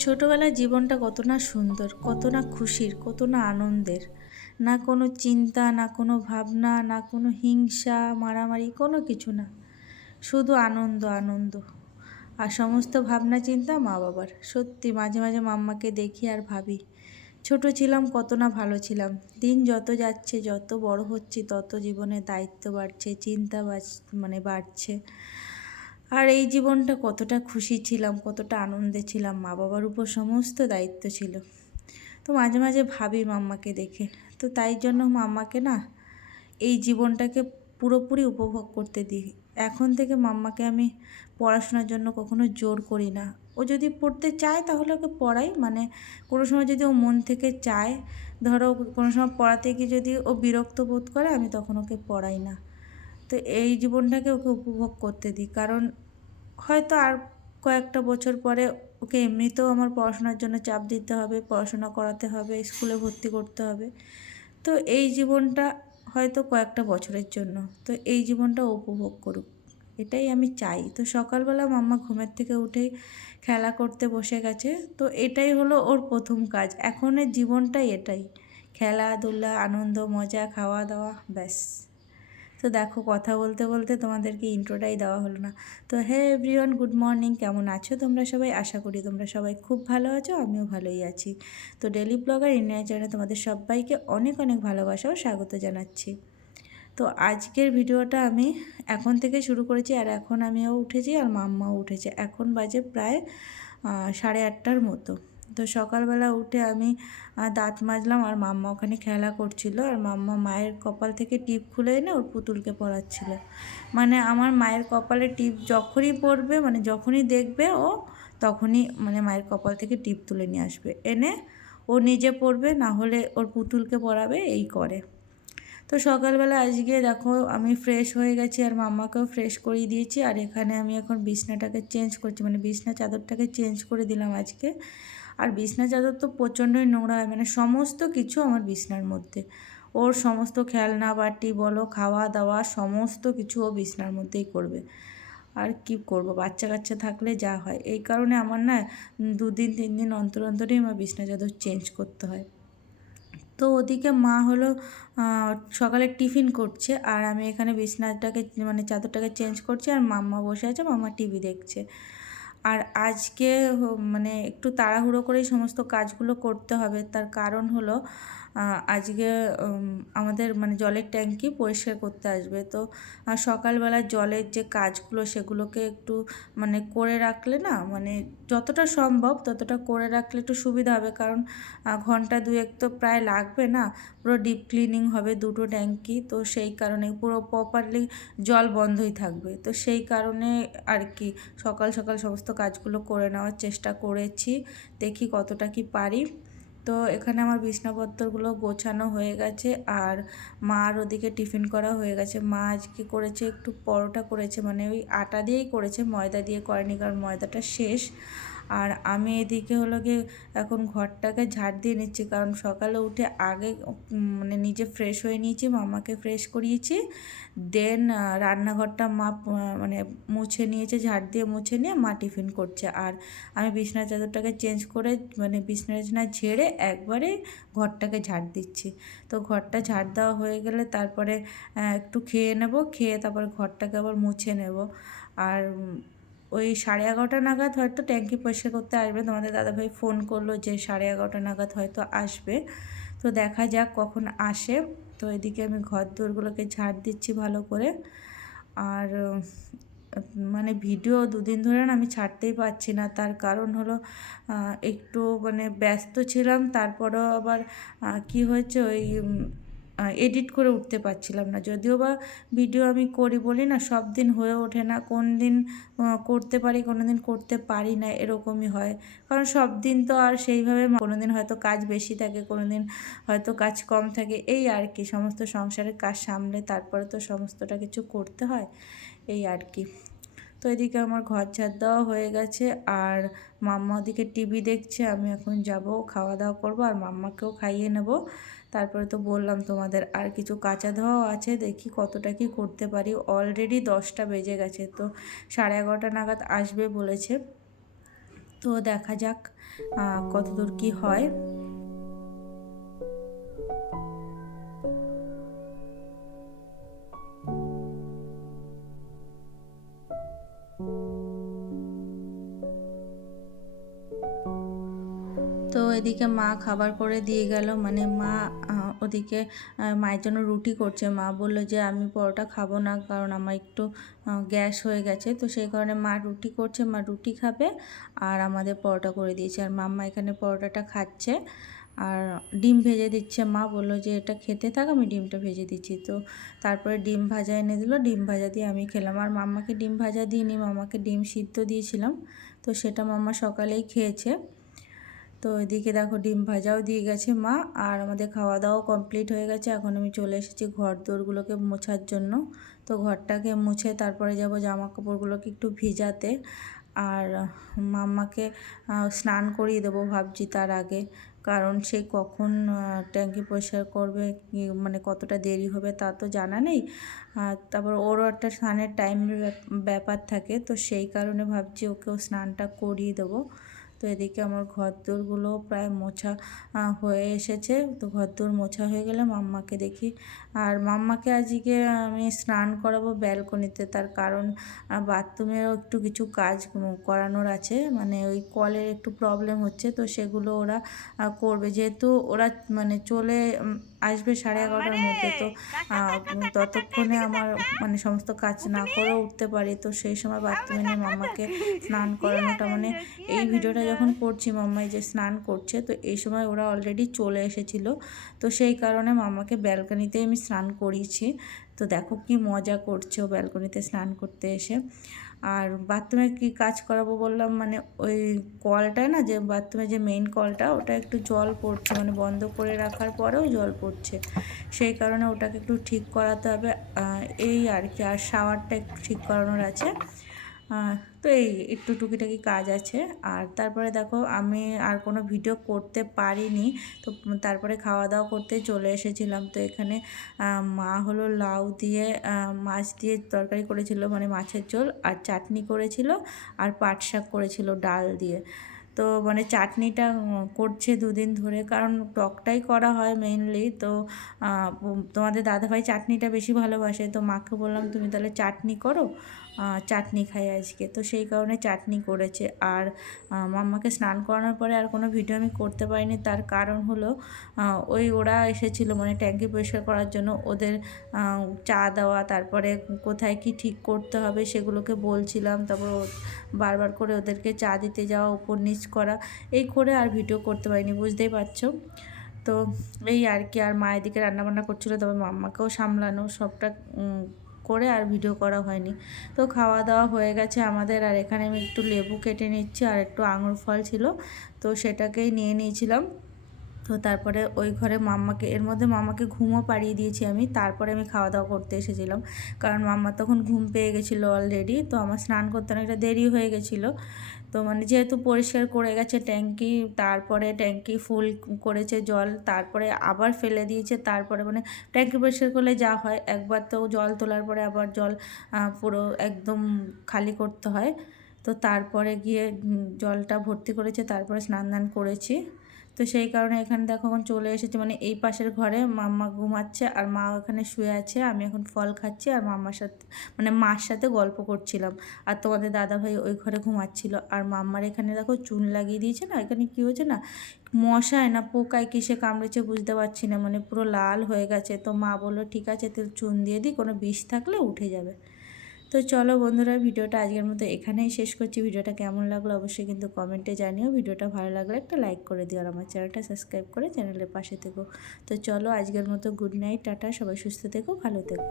ছোটোবেলার জীবনটা কত না সুন্দর কত না খুশির কত না আনন্দের। না কোনো চিন্তা, না কোনো ভাবনা, না কোনো হিংসা, মারামারি, কোনো কিছু না। শুধু আনন্দ আনন্দ। আর সমস্ত ভাবনা, চিন্তা মা বাবার। সত্যি মাঝে মাঝে মাম্মাকে দেখি আর ভাবি, ছোট ছিলাম কত না ভালো ছিলাম। দিন যত যাচ্ছে, যত বড় হচ্ছি, তত জীবনে দায়িত্ব বাড়ছে, চিন্তা মানে বাড়ছে। আর এই জীবনটা কতটা খুশি ছিলাম, কতটা আনন্দে ছিলাম মা বাবার উপর সমস্ত দায়িত্ব ছিল। তো মাঝে মাঝে ভাবি মাম্মাকে দেখে। তো তাই জন্য মাম্মাকে না এই জীবনটাকে পুরোপুরি উপভোগ করতে দিই। এখন থেকে মাম্মাকে আমি পড়াশোনার জন্য কখনো জোর করি না। ও যদি পড়তে চায় তাহলে ওকে পড়াই। মানে কোনো সময় যদি ও মন থেকে চায়, ধরো কোনো সময় পড়াতে গিয়ে যদি ও বিরক্ত বোধ করে, আমি তখন ওকে পড়াই না। তো এই জীবনটাকে ওকে উপভোগ করতে দিই। কারণ হয়তো আর কয়েকটা বছর পরে ওকে এমনিতেও আমার পড়াশোনার জন্য চাপ দিতে হবে, পড়াশোনা করাতে হবে, স্কুলে ভর্তি করতে হবে। তো এই জীবনটা হয়তো কয়েকটা বছরের জন্য। তো এই জীবনটা উপভোগ করুক। এটাই আমি চাই। তো সকালবেলা মাম্মা ঘুমের থেকে উঠেই খেলা করতে বসে গেছে। তো এটাই হলো ওর প্রথম কাজ। এখনের জীবনটাই এটাই। খেলাধুলা, আনন্দ, মজা, খাওয়া দাওয়া, ব্যাস। তো দেখো কথা বলতে বলতে তোমাদেরকে ইন্ট্রোটাই দেওয়া হলো না। তো হে এভরিওয়ান গুড মর্নিং কেমন আছো তোমরা সবাই? আশা করি তোমরা সবাই খুব ভালো আছো, আমিও ভালোই আছি। তো ডেলি ব্লগার ইন্ডিয়া চ্যানেলে তোমাদের সবাইকে অনেক অনেক ভালোবাসা ও স্বাগত জানাচ্ছি। তো আজকের ভিডিওটা আমি এখন থেকে শুরু করেছি আর এখন আমিও উঠেছি আর মাম্মাও উঠেছে। এখন বাজে প্রায় সাড়ে আটটার মতো। তো সকালবেলা উঠে আমি দাঁত মাজলাম আর মাম্মা ওখানে খেলা করছিল আর মাম্মা মায়ের কপাল থেকে টিপ খুলে এনে ওর পুতুলকে পড়াচ্ছিল। মানে আমার মায়ের কপালে টিপ যখনই পড়বে মানে যখনই দেখবে ও, তখনই মানে মায়ের কপাল থেকে টিপ তুলে নিয়ে আসবে। এনে ও নিজে পড়বে, না হলে ওর পুতুলকে পড়াবে, এই করে। তো সকালবেলা আজকে দেখো আমি ফ্রেশ হয়ে গেছি আর মাম্মাকেও ফ্রেশ করিয়ে দিয়েছি আর এখানে আমি এখন বিছনাটাকে চেঞ্জ করছি মানে বিছনা চাদরটাকে চেঞ্জ করে দিলাম আজকে। আর বিছনা চাদর তো প্রচণ্ডই নোংরা হয় মানে সমস্ত কিছু আমার বিছনার মধ্যে। ওর সমস্ত খেলনা বাটি বলো, খাওয়া দাওয়া সমস্ত কিছু ও বিছনার মধ্যেই করবে। আর কি করব, বাচ্চা কাচ্চা থাকলে যা হয়। এই কারণে আমার না দুদিন, তিন দিন অন্তর অন্তরই আমার বিছনা চাদর চেঞ্জ করতে হয়। তো ওদিকে মা হলো সকালে টিফিন করছে আর আমি এখানে বিছনাটাকে মানে চাদরটাকে চেঞ্জ করছি আর মাম্মা বসে আছে, মাম্মা টিভি দেখছে। আর আজকে মানে একটু তাড়াহুড়ো করেই সমস্ত কাজগুলো করতে হবে। তার কারণ হলো আজকে আমাদের মানে জলের ট্যাঙ্কি পরিষ্কার করতে আসবে। তো সকালবেলা জলের যে কাজগুলো সেগুলোকে একটু মানে করে রাখলে না মানে যতটা সম্ভব ততটা করে রাখলে একটু সুবিধা হবে। কারণ ঘণ্টা দুয়েক তো প্রায় লাগবে না, পুরো ডিপ ক্লিনিং হবে দুটো ট্যাঙ্কি। তো সেই কারণে পুরো প্রপারলি জল বন্ধই থাকবে। তো সেই কারণে আর কি, সকাল সকাল সমস্ত কাজগুলো করে নেওয়ার চেষ্টা করেছি। দেখি কতটা কি পারি। তো এখানে আমার বিছনাপত্রগুলো গোছানো হয়ে গেছে আর মার ওদিকে টিফিন করা হয়ে গেছে। মা আজকে করেছে একটু পরোটা করেছে মানে ওই আটা দিয়েই করেছে, ময়দা দিয়ে করেনি কারণ ময়দাটা শেষ। আর আমি এদিকে হলো গিয়ে এখন ঘরটাকে ঝাড় দিয়ে নিচ্ছি। কারণ সকালে উঠে আগে মানে নিজে ফ্রেশ হয়ে নিয়েছি, মামাকে ফ্রেশ করিয়েছি। দেন রান্নাঘরটা মা মানে মুছে নিয়েছে, ঝাড় দিয়ে মুছে নিয়ে মা টিফিন করছে। আর আমি বিছনা চাদরটাকে চেঞ্জ করে মানে বিছনা টিছনা ঝেড়ে একবারে ঘরটাকে ঝাড় দিচ্ছি। তো ঘরটা ঝাড় দেওয়া হয়ে গেলে তারপরে একটু খেয়ে নেব, খেয়ে তারপরে ঘরটাকে আবার মুছে নেব। আর ওই সাড়ে এগারোটা নাগাদ হয়তো ট্যাঙ্কি পরিষ্কার করতে আসবে। তোমাদের দাদাভাই ফোন করল যে সাড়ে এগারোটা নাগাদ হয়তো আসবে। তো দেখা যাক কখন আসে। তো এদিকে আমি ঘর দোরগুলোকে ঝাড় দিচ্ছি ভালো করে। আর মানে ভিডিও দুদিন ধরে না আমি ছাড়তেই পারছি না। তার কারণ হলো একটু মানে ব্যস্ত ছিলাম। তারপরেও আবার কি হয়েছে ওই এডিট করে উঠতে পারছিলাম না। যদিও বা ভিডিও আমি করি বলি না, সব দিন হয়ে ওঠে না, কোন দিন করতে পারি, কোনো দিন করতে পারি না, এরকমই হয়। কারণ সব দিন তো আর সেইভাবে কোনো দিন হয়তো কাজ বেশি থাকে, কোনো দিন হয়তো কাজ কম থাকে, এই আর কি। সমস্ত সংসারের কাজ সামলে তারপরে তো সমস্তটা কিছু করতে হয়, এই আর কি। তো এদিকে আমার ঘর ঝাড় দেওয়া হয়ে গেছে, আর মাম্মা ওদিকে টিভি দেখছে, আমি এখন যাব, খাওয়া দাওয়া করব, আর মাম্মাকেও খাইয়ে নেব। তারপরে তো বললাম তোমাদের আর কিছু কাঁচা ধোয়াও আছে, দেখি কতটা কি করতে পারি। অলরেডি দশটা বেজে গেছে, তো সাড়ে এগারোটা নাগাদ আসবে বলেছে। তো দেখা যাক কতদূর কি হয়। এদিকে মা খাবার করে দিয়ে গেল। মানে মা ওদিকে মায়ের জন্য রুটি করছে। মা বলল যে, আমি পরোটা খাব না, কারণ আমার একটু গ্যাস হয়ে গেছে। তো সেই কারণে মা রুটি করছে। মা রুটি খাবে আর আমাদের পরোটা করে দিয়েছে। আর মাম্মা এখানে পরোটাটা খাচ্ছে আর ডিম ভেজে দিচ্ছে। মা বলল যে, এটা খেতে থাক, আমি ডিমটা ভেজে দিচ্ছি। তো তারপরে ডিম ভাজা এনে দিল। ডিম ভাজা দিয়ে আমি খেলাম। আর মাম্মাকে ডিম ভাজা দিইনি মামাকে ডিম সিদ্ধ দিয়েছিলাম। তো সেটা মাম্মা সকালেই খেয়েছে। তো এদিকে দেখো ডিম ভাজাও দিয়ে গেছে মা, আর আমাদের খাওয়া দাওয়াও কমপ্লিট হয়ে গেছে। এখন আমি চলে এসেছি ঘর দোরগুলোকে মোছার জন্য। তো ঘরটাকে মুছে তারপরে যাব জামা কাপড়গুলোকে একটু ভিজাতে। আর মাম্মাকে স্নান করিয়ে দেবো ভাবছি তার আগে। কারণ সে কখন ট্যাঙ্কি পরিষ্কার করবে মানে কতটা দেরি হবে তা তো জানা নেই। তারপর ওরও একটা স্নানের টাইম ব্যাপার থাকে। তো সেই কারণে ভাবছি ওকেও স্নানটা করিয়ে দেবো। তো এদিকে আমার ঘর দোরগুলো প্রায় মোছা হয়ে এসেছে। তো ঘর দোর মোছা হয়ে গেলে মাম্মাকে দেখি। আর মাম্মাকে আজকে আমি স্নান করাবো ব্যালকনিতে। তার কারণ বাথরুমেরও একটু কিছু কাজ করানোর আছে। মানে ওই কলের একটু প্রবলেম হচ্ছে, তো সেগুলো ওরা করবে। যেহেতু ওরা মানে চলে আসবে সাড়ে এগারোটার মধ্যে। তো ততক্ষণে আমার মানে সমস্ত কাজ না করেও উঠতে পারি। তো সেই সময় বাথরুমে নিয়ে মাম্মাকে স্নান করানোটা মানে এই ভিডিওটা যখন করছি মাম্মাই যে স্নান করছে তো এই সময় ওরা অলরেডি চলে এসেছিল। তো সেই কারণে মাম্মাকে ব্যালকানিতে আমি স্নান করিয়েছি। তো দেখো কি মজা করছে ও ব্যালকনিতে স্নান করতে এসে। আর বাথরুমে কি কাজ করাবো বললাম মানে ওই কলটায় না যে বাথরুমে যে মেইন কলটা, ওটা একটু জল পড়ছে মানে বন্ধ করে রাখার পরেও জল পড়ছে। সেই কারণে ওটাকে একটু ঠিক করাতে হবে এই আর কি, আর শাওয়ারটা একটু ঠিক করানোর আছে। তো এই একটু টুকিটাকি কাজ আছে। আর তারপরে দেখো, আমি আর কোনো ভিডিও করতে পারিনি। তো তারপরে খাওয়া দাওয়া করতে চলে এসেছিলাম। তো এখানে মা হলো লাউ দিয়ে মাছ দিয়ে তরকারি করেছিল মানে মাছের ঝোল। আর চাটনি করেছিল, আর পাট শাক করেছিল ডাল দিয়ে। তো মানে চাটনিটা করছে দুদিন ধরে। কারণ টকটাই করা হয় মেইনলি তো তোমাদের দাদাভাই চাটনিটা বেশি ভালোবাসে। তো মাকে বললাম, তুমি তাহলে চাটনি করো চাটনি খাই আজকে। তো সেই কারণে চাটনি করেছে। আর মাম্মাকে স্নান করানোর পরে আর কোনো ভিডিও আমি করতে পারিনি। তার কারণ হলো ওই ওরা এসেছিল মানে ট্যাঙ্কি পরিষ্কার করার জন্য। ওদের চা দেওয়া, তারপরে কোথায় কি ঠিক করতে হবে সেগুলোকে বলছিলাম। তারপর বারবার করে ওদেরকে চা দিতে যাওয়া, উপর নিচ করা, এই করে আর ভিডিও করতে পারিনি, বুঝতেই পারছ? তো এই আর কি, আর মায়ের দিকে রান্নাবান্না করছিল, তবে মাম্মাকেও সামলানো, সবটা করে আর ভিডিও করা হয়নি। তো খাওয়া দাওয়া হয়ে গেছে আমাদের, আর এখানে আমি একটু লেবু কেটে নিচ্ছি, আর একটু আঙুর ফল ছিল, তো সেটাকেই নিয়ে নিয়েছিলাম। তো তারপরে ওই ঘরে মাম্মাকে, এর মধ্যে মামাকে ঘুমও পাড়িয়ে দিয়েছি আমি। তারপরে আমি খাওয়া দাওয়া করতে এসেছিলাম। কারণ মাম্মা তখন ঘুম পেয়ে গেছিল অলরেডি তো আমার স্নান করতে অনেকটা দেরি হয়ে গেছিল। তো মানে যেহেতু পরিষ্কার করে গেছে ট্যাঙ্কি, তারপরে ট্যাঙ্কি ফুল করেছে জল, তারপরে আবার ফেলে দিয়েছে, তারপরে মানে ট্যাঙ্কি পরিষ্কার করলে যা হয়, একবার তো জল তোলার পরে আবার জল পুরো একদম খালি করতে হয়। তো তারপরে গিয়ে জলটা ভর্তি করেছে, তারপরে স্নান দান করেছি। তো সেই কারণে এখানে দেখো এখন চলে এসেছে মানে এই পাশের ঘরে মাম্মা ঘুমাচ্ছে আর মা ওখানে শুয়ে আছে। আমি এখন ফল খাচ্ছি আর মাম্মার সাথে মানে মার সাথে গল্প করছিলাম। আর তোমাদের দাদা ভাই ওই ঘরে ঘুমাচ্ছিল। আর মাম্মার এখানে দেখো চুন লাগিয়ে দিয়েছে না, এখানে কী হয়েছে না? মশায় না পোকায় কিসে কামড়েছে বুঝতে পারছি না মানে পুরো লাল হয়ে গেছে। তো মা বলল, ঠিক আছে তুই চুন দিয়ে দিই, কোনো বিষ থাকলে উঠে যাবে। তো চলো বন্ধুরা, ভিডিওটা আজকের মতো এখানেই শেষ করছি। ভিডিওটা কেমন লাগল অবশ্যই কিন্তু কমেন্টে জানিও। ভিডিওটা ভালো লাগলে একটা লাইক করে দিও আর আমার চ্যানেলটা সাবস্ক্রাইব করে চ্যানেলের পাশে থেকো। তো চলো আজকের মতো গুড নাইট টাটা, সবাই সুস্থ থেকো, ভালো থেকো।